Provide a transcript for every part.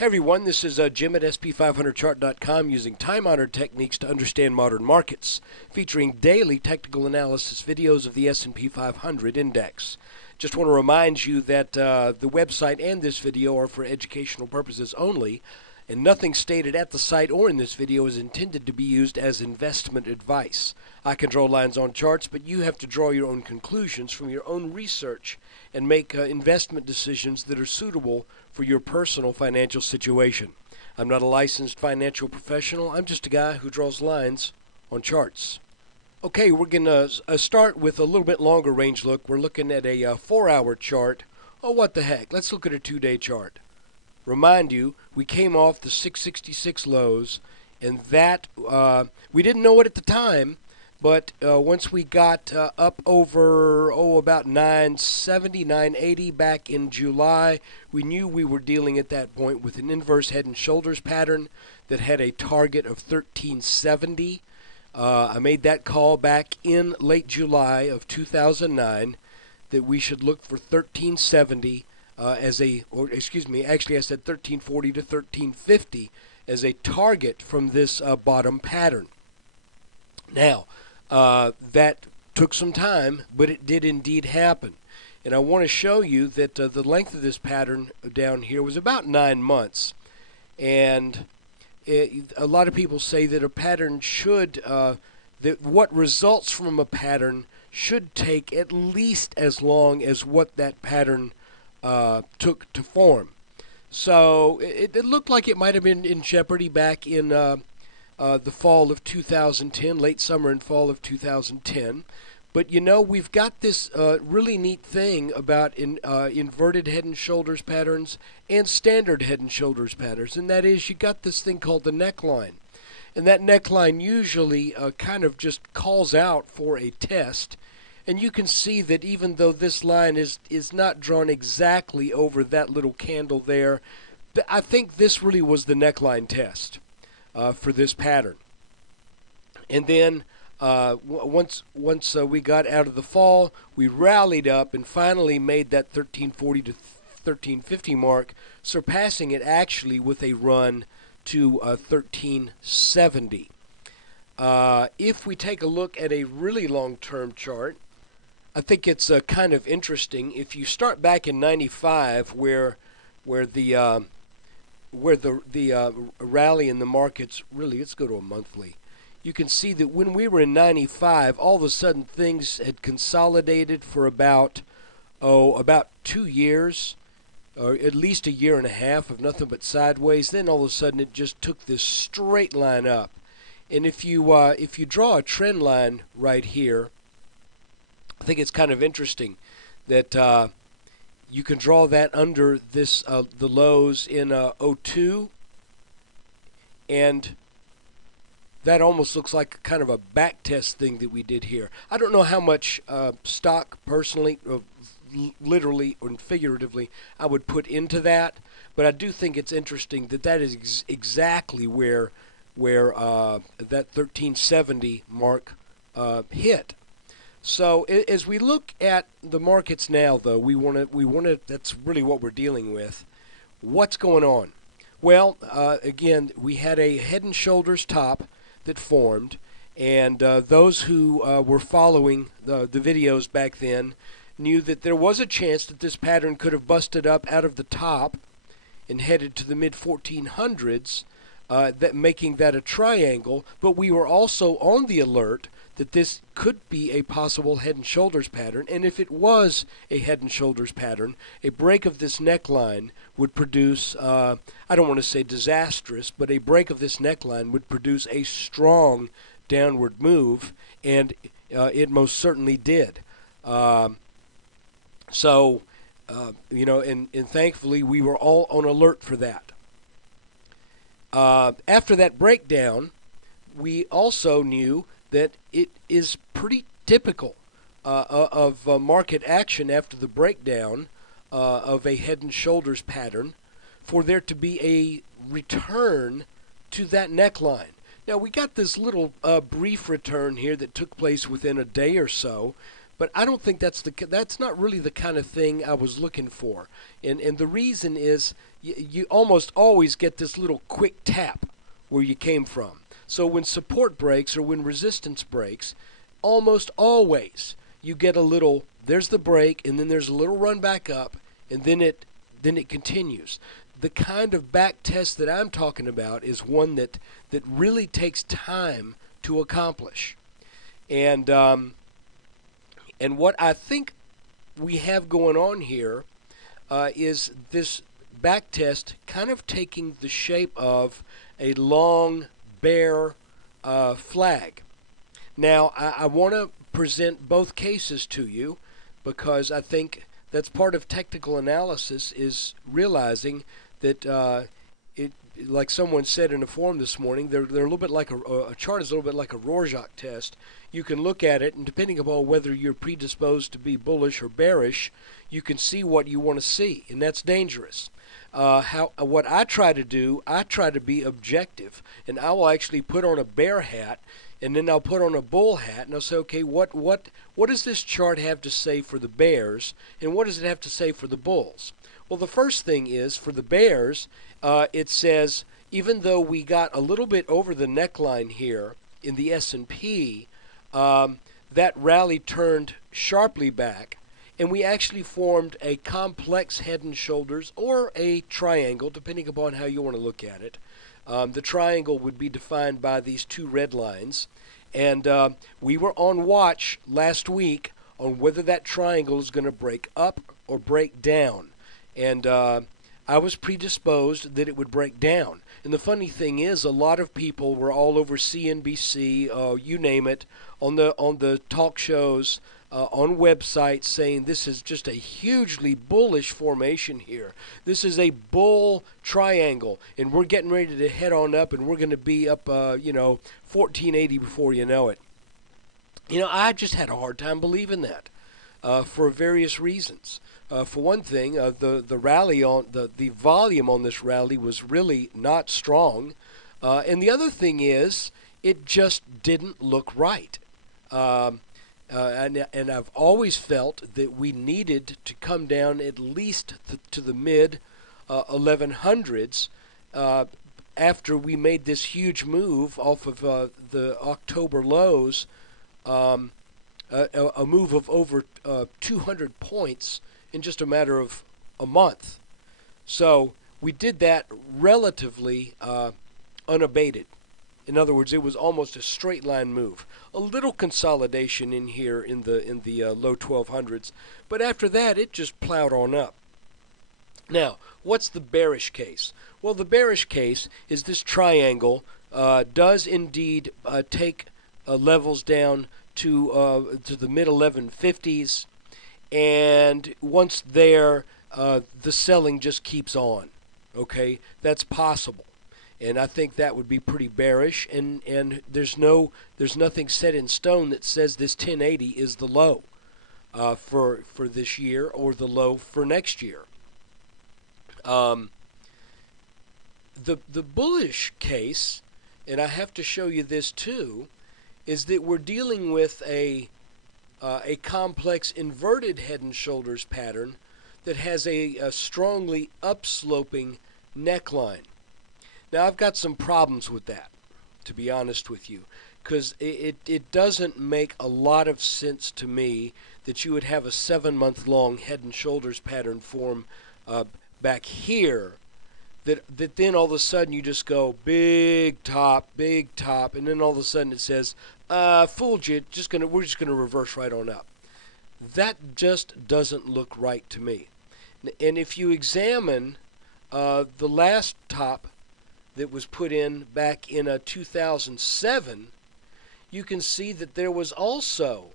Hey everyone, this is Jim at SP500chart.com using time-honored techniques to understand modern markets, featuring daily technical analysis videos of the S&P 500 index. Just want to remind you that the website and this video are for educational purposes only, and nothing stated at the site or in this video is intended to be used as investment advice. I can draw lines on charts, but you have to draw your own conclusions from your own research and make investment decisions that are suitable for your personal financial situation. I'm not a licensed financial professional. I'm just a guy who draws lines on charts. Okay, we're going to start with a little bit longer range look. We're looking at a 4-hour chart. Oh, what the heck? Let's look at a 2-day chart. Remind you, we came off the 666 lows, and that we didn't know it at the time, but once we got up over about 970, 980 back in July, we knew we were dealing at that point with an inverse head and shoulders pattern that had a target of 1370. I made that call back in late July of 2009 that we should look for 1370 actually I said 1340 to 1350 as a target from this bottom pattern. Now, that took some time, but it did indeed happen. And I want to show you that the length of this pattern down here was about 9 months. And a lot of people say that a pattern should, that what results from a pattern should take at least as long as what that pattern took to form. So it looked like it might have been in jeopardy back in the fall of 2010, late summer and fall of 2010. But you know, we've got this really neat thing about inverted head and shoulders patterns and standard head and shoulders patterns, and that is you got this thing called the neckline. And that neckline usually kind of just calls out for a test. And you can see that even though this line is not drawn exactly over that little candle there, I think this really was the neckline test for this pattern. And then once we got out of the fall, we rallied up and finally made that 1340 to 1350 mark, surpassing it actually with a run to 1370. If we take a look at a really long-term chart, I think it's kind of interesting. If you start back in '95, where the rally in the markets really, let's go to a monthly. You can see that when we were in '95, all of a sudden things had consolidated for about 2 years, or at least a year and a half of nothing but sideways. Then all of a sudden it just took this straight line up. And if you draw a trend line right here, I think it's kind of interesting that you can draw that under this the lows in '02, and that almost looks like kind of a back test thing that we did here. I don't know how much stock personally, literally or figuratively, I would put into that, but I do think it's interesting that that is exactly where that 1370 mark hit. So as we look at the markets now, though, we want to. That's really what we're dealing with. What's going on? Well, again, we had a head and shoulders top that formed, and those who were following the videos back then knew that there was a chance that this pattern could have busted up out of the top and headed to the mid 1400s, that making that a triangle. But we were also on the alert that this could be a possible head and shoulders pattern, and if it was a head and shoulders pattern, a break of this neckline would produce, I don't want to say disastrous, but a break of this neckline would produce a strong downward move, and it most certainly did. You know, and thankfully we were all on alert for that. After that breakdown, we also knew that it is pretty typical of market action after the breakdown of a head and shoulders pattern for there to be a return to that neckline. Now, we got this little brief return here that took place within a day or so, but I don't think that's not really the kind of thing I was looking for. And the reason is you almost always get this little quick tap where you came from. So when support breaks or when resistance breaks, almost always you get a little, there's the break, and then there's a little run back up, and then it continues. The kind of back test that I'm talking about is one that really takes time to accomplish. And what I think we have going on here is this back test kind of taking the shape of a long bear flag. Now, I want to present both cases to you because I think that's part of technical analysis, is realizing that like someone said in a forum this morning, they're a little bit like a chart is a little bit like a Rorschach test. You can look at it, and depending upon whether you're predisposed to be bullish or bearish, you can see what you want to see, and that's dangerous. What I try to do, I try to be objective, and I will actually put on a bear hat, and then I'll put on a bull hat, and I'll say, okay, what does this chart have to say for the bears, and what does it have to say for the bulls? Well, the first thing is, for the bears, it says, even though we got a little bit over the neckline here in the S&P, that rally turned sharply back, and we actually formed a complex head and shoulders or a triangle, depending upon how you want to look at it. The triangle would be defined by these two red lines, and we were on watch last week on whether that triangle is going to break up or break down. And I was predisposed that it would break down. And the funny thing is, a lot of people were all over CNBC, you name it, on the talk shows, on websites, saying this is just a hugely bullish formation here. This is a bull triangle, and we're getting ready to head on up, and we're going to be up, 1480 before you know it. I just had a hard time believing that for various reasons. For one thing, the rally on the volume on this rally was really not strong, and the other thing is it just didn't look right. And I've always felt that we needed to come down at least to the mid 1100s after we made this huge move off of the October lows, a move of over 200 points in just a matter of a month. So we did that relatively unabated. In other words, it was almost a straight line move. A little consolidation in here in the low 1200s, but after that it just plowed on up. Now, what's the bearish case? Well, the bearish case is this triangle does indeed take levels down to the mid 1150s, and once there, the selling just keeps on. Okay, that's possible. And I think that would be pretty bearish, and there's nothing set in stone that says this 1080 is the low for this year or the low for next year. The bullish case, and I have to show you this too, is that we're dealing with a complex inverted head and shoulders pattern that has a strongly upsloping neckline. Now, I've got some problems with that, to be honest with you, because it doesn't make a lot of sense to me that you would have a 7-month-long head and shoulders pattern form back here, that then all of a sudden you just go big top, and then all of a sudden it says, fooled you, we're just gonna reverse right on up. That just doesn't look right to me. And if you examine the last top that was put in back in 2007, you can see that there was also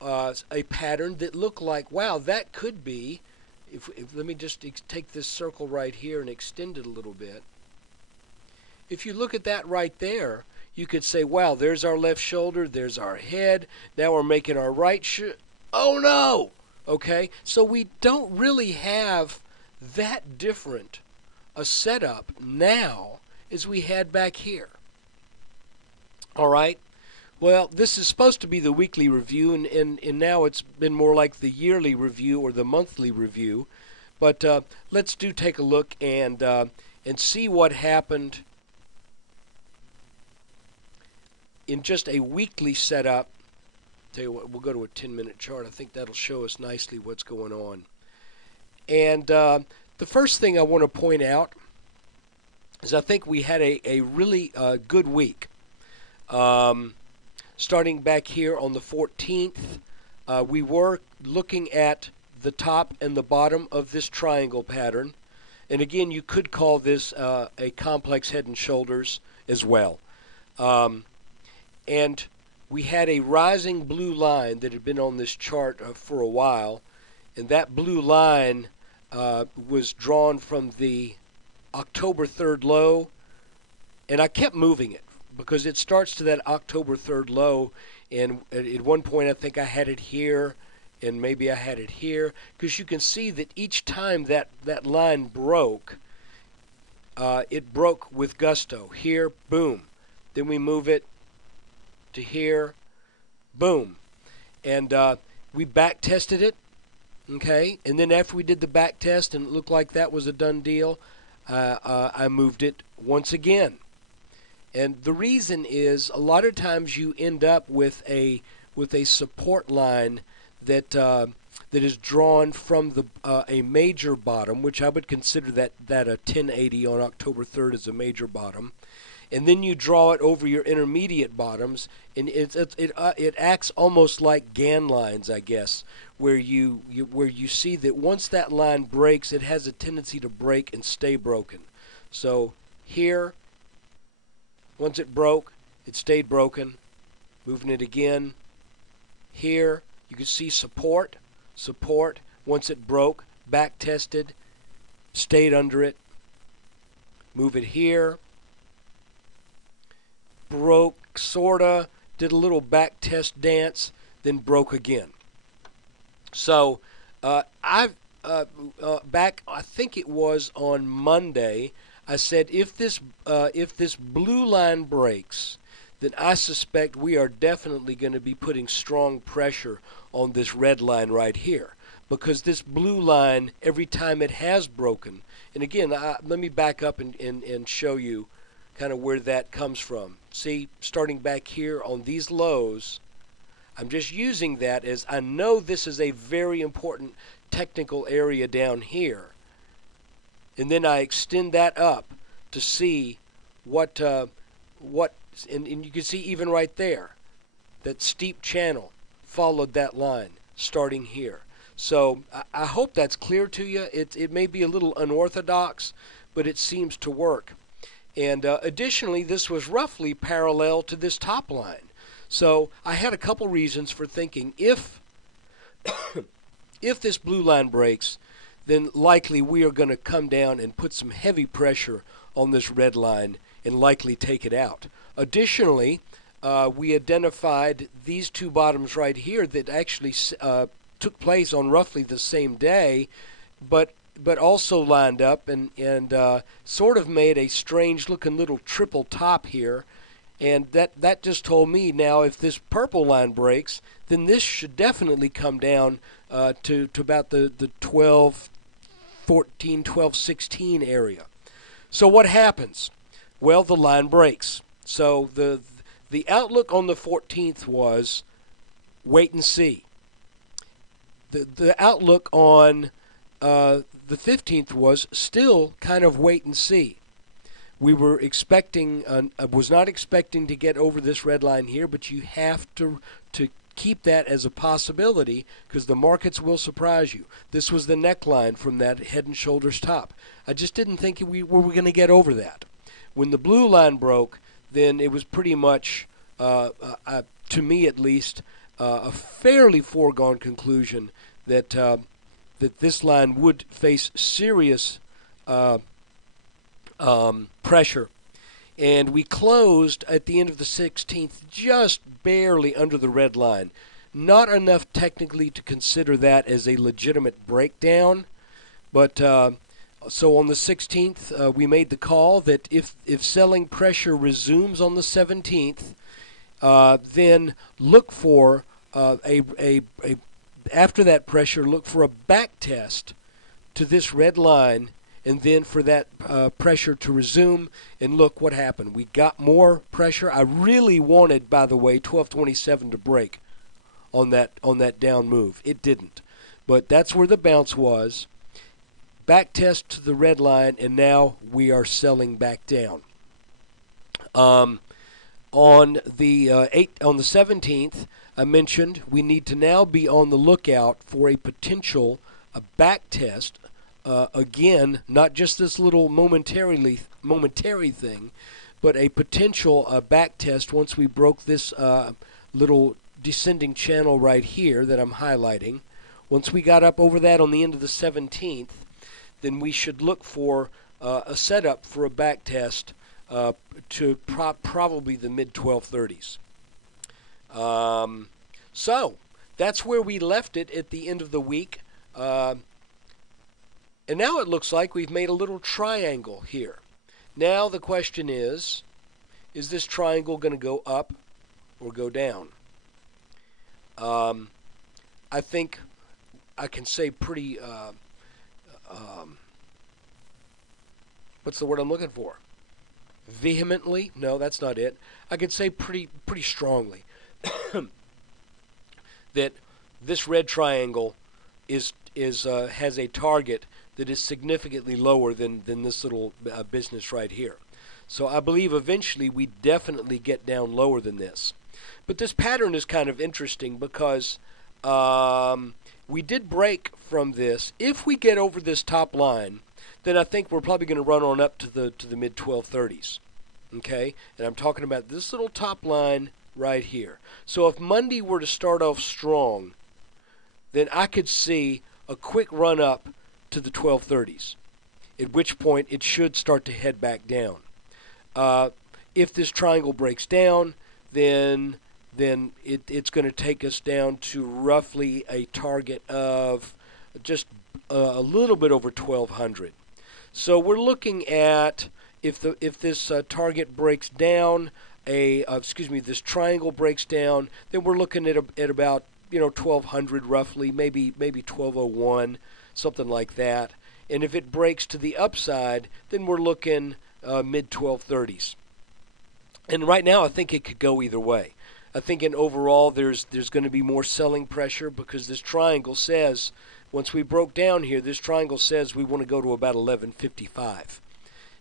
a pattern that looked like, wow, that could be, if let me just take this circle right here and extend it a little bit. If you look at that right there, you could say, wow, there's our left shoulder, there's our head, now we're making our right oh no! Okay, so we don't really have that different a setup now as we had back here. All right, Well, this is supposed to be the weekly review, and now it's been more like the yearly review or the monthly review. But let's take a look and see what happened in just a weekly setup. Tell you what, we'll go to a 10-minute chart. I think that'll show us nicely what's going on. And the first thing I want to point out is I think we had a really good week. Starting back here on the 14th, we were looking at the top and the bottom of this triangle pattern. And again, you could call this a complex head and shoulders as well. And we had a rising blue line that had been on this chart for a while. And that blue line was drawn from the October 3rd low. And I kept moving it, because it starts to that October 3rd low, and at one point I think I had it here, and maybe I had it here, because you can see that each time that line broke, it broke with gusto. Here, boom. Then we move it to here, boom. And we back tested it, okay? And then after we did the back test and it looked like that was a done deal, I moved it once again. And the reason is a lot of times you end up with a support line that is drawn from a major bottom, which I would consider that a 1080 on October 3rd is a major bottom, and then you draw it over your intermediate bottoms, and it acts almost like Gann lines, I guess, where you see that once that line breaks, it has a tendency to break and stay broken. So here, once it broke, it stayed broken. Moving it again. Here, you can see support. Once it broke, back tested, stayed under it. Move it here. Broke, sorta, did a little back test dance, then broke again. So, back, I think it was on Monday, I said if this blue line breaks, then I suspect we are definitely going to be putting strong pressure on this red line right here, because this blue line, every time it has broken, and again, let me back up and show you kind of where that comes from. See, starting back here on these lows, I'm just using that as I know this is a very important technical area down here. And then I extend that up to see what and you can see even right there, that steep channel followed that line starting here. So I hope that's clear to you. It may be a little unorthodox, but it seems to work. And additionally, this was roughly parallel to this top line. So I had a couple reasons for thinking if this blue line breaks, then likely we are going to come down and put some heavy pressure on this red line and likely take it out. Additionally, we identified these two bottoms right here that actually took place on roughly the same day, but also lined up and sort of made a strange looking little triple top here. And that just told me now if this purple line breaks, then this should definitely come down to about the 1214, 1216 area. So what happens? Well, the line breaks. So the outlook on the 14th was wait and see. The outlook on the 15th was still kind of wait and see. We were expecting, was not expecting to get over this red line here, but you have to keep that as a possibility because the markets will surprise you. This was the neckline from that head and shoulders top. I just didn't think we were going to get over that. When the blue line broke, then it was pretty much, to me at least, a fairly foregone conclusion that that this line would face serious pressure. And we closed at the end of the 16th just barely under the red line. Not enough technically to consider that as a legitimate breakdown, but so on the 16th we made the call that if selling pressure resumes on the 17th, then look for after that pressure, look for a back test to this red line, and then for that pressure to resume. And look what happened. We got more pressure. I really wanted, by the way, 1227 to break on that down move. It didn't, but that's where the bounce was. Back test to the red line, and now we are selling back down. On the 17th, I mentioned we need to now be on the lookout for a potential back test. Again, not just this little momentary thing, but a potential back test once we broke this little descending channel right here that I'm highlighting. Once we got up over that on the end of the 17th, then we should look for a setup for a back test to probably the mid-1230s. So that's where we left it at the end of the week. And now it looks like we've made a little triangle here. Now the question is this triangle going to go up or go down? I think I can say pretty, what's the word I'm looking for? Vehemently? No, that's not it. I could say pretty strongly that this red triangle has a target that is significantly lower than this little business right here. So I believe eventually we definitely get down lower than this. But this pattern is kind of interesting because we did break from this. If we get over this top line, then I think we're probably going to run on up to the mid-1230s. Okay? And I'm talking about this little top line right here. So if Monday were to start off strong, then I could see a quick run up to the 1230s, at which point it should start to head back down. If this triangle breaks down, then it's going to take us down to roughly a target of just a little bit over 1200. So we're looking at if this target breaks down, this triangle breaks down, then we're looking at about 1200 roughly, maybe 1201, something like that. And if it breaks to the upside, then we're looking mid 1230s. And right now, I think it could go either way. I think in overall, there's going to be more selling pressure because this triangle says, once we broke down here, this triangle says we want to go to about 1155.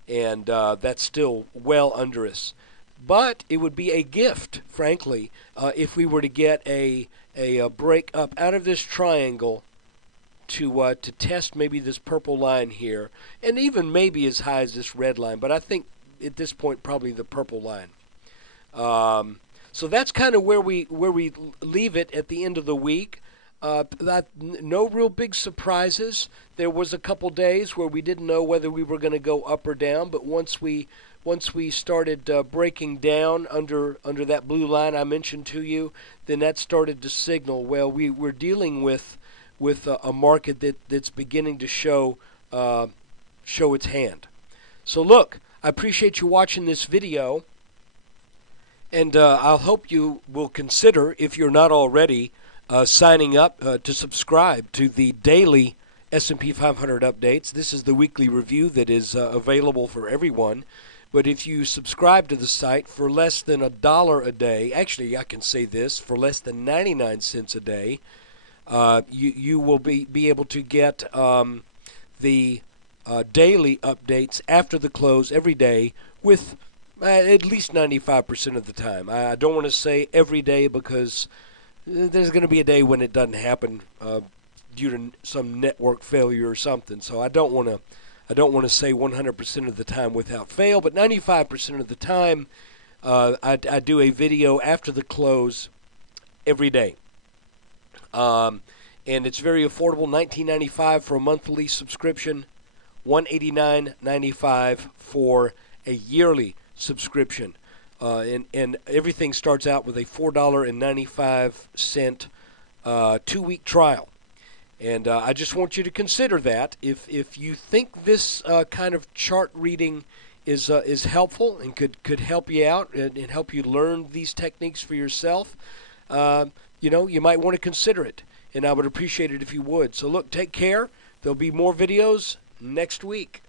And that's still well under us. But it would be a gift, frankly, if we were to get a break up out of this triangle to test maybe this purple line here, and even maybe as high as this red line. But I think at this point probably the purple line. So that's kind of where we leave it at the end of the week. No real big surprises. There was a couple days where we didn't know whether we were going to go up or down, but once we started breaking down under that blue line I mentioned to you, then that started to signal, well, we're dealing with a market that's beginning to show its hand. So look, I appreciate you watching this video, and I'll hope you will consider, if you're not already, signing up to subscribe to the daily S&P 500 updates. This is the weekly review that is available for everyone. But if you subscribe to the site for less than $1 a day, actually I can say this, for less than 99 cents a day, you will be able to get the daily updates after the close every day with at least 95% of the time. I don't want to say every day because there's going to be a day when it doesn't happen due to some network failure or something. So I don't want to say 100% of the time without fail, but 95% of the time I do a video after the close every day. And it's very affordable, $19.95 for a monthly subscription, $189.95 for a yearly subscription. And everything starts out with a $4.95 2-week trial. And I just want you to consider that. If you think this kind of chart reading is helpful and could help you out and help you learn these techniques for yourself, you might want to consider it, and I would appreciate it if you would. So look, take care. There'll be more videos next week.